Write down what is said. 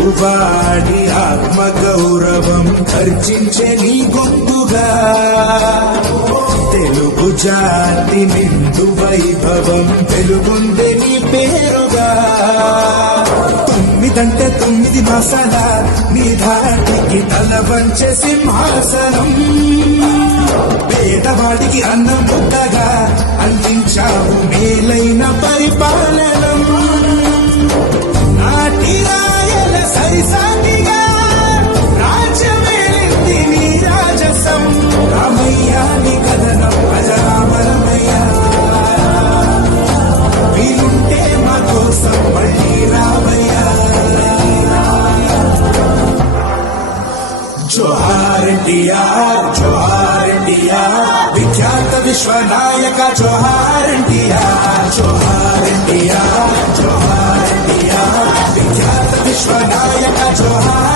తెలుగువాడి ఆత్మ గౌరవం ఖర్చించే నీ గొంతుగా తెలుగు జాతి నిండు వైభవం వెలుగుందే నీ పేరుగా తొమ్మిదంటే 9 మాసాల నీ ధాటికి తల వంచే సింహాసనం పేదవాడికి అన్నం ముద్దగా అందించావు మేలైన పరిపాలనం నాటి రాయల సరిసాటిగా రాజ్యమేలింది నీ రాజసం రామయ్య నీ కథనం అజరామరమయ్య వీలుంటే మా కోసం మళ్ళీ రావయ్యా జోహార్ ఎన్టీఆర్ జోహార్ ఎన్టీఆర్ విఖ్యాత విశ్వనాయక జోహార్ ఎన్టీఆర్ జోహార్ ఎన్టీఆర్ జోహార్ ఎన్టీఆర్ విఖ్యాత విశ్వనాయక జోహార్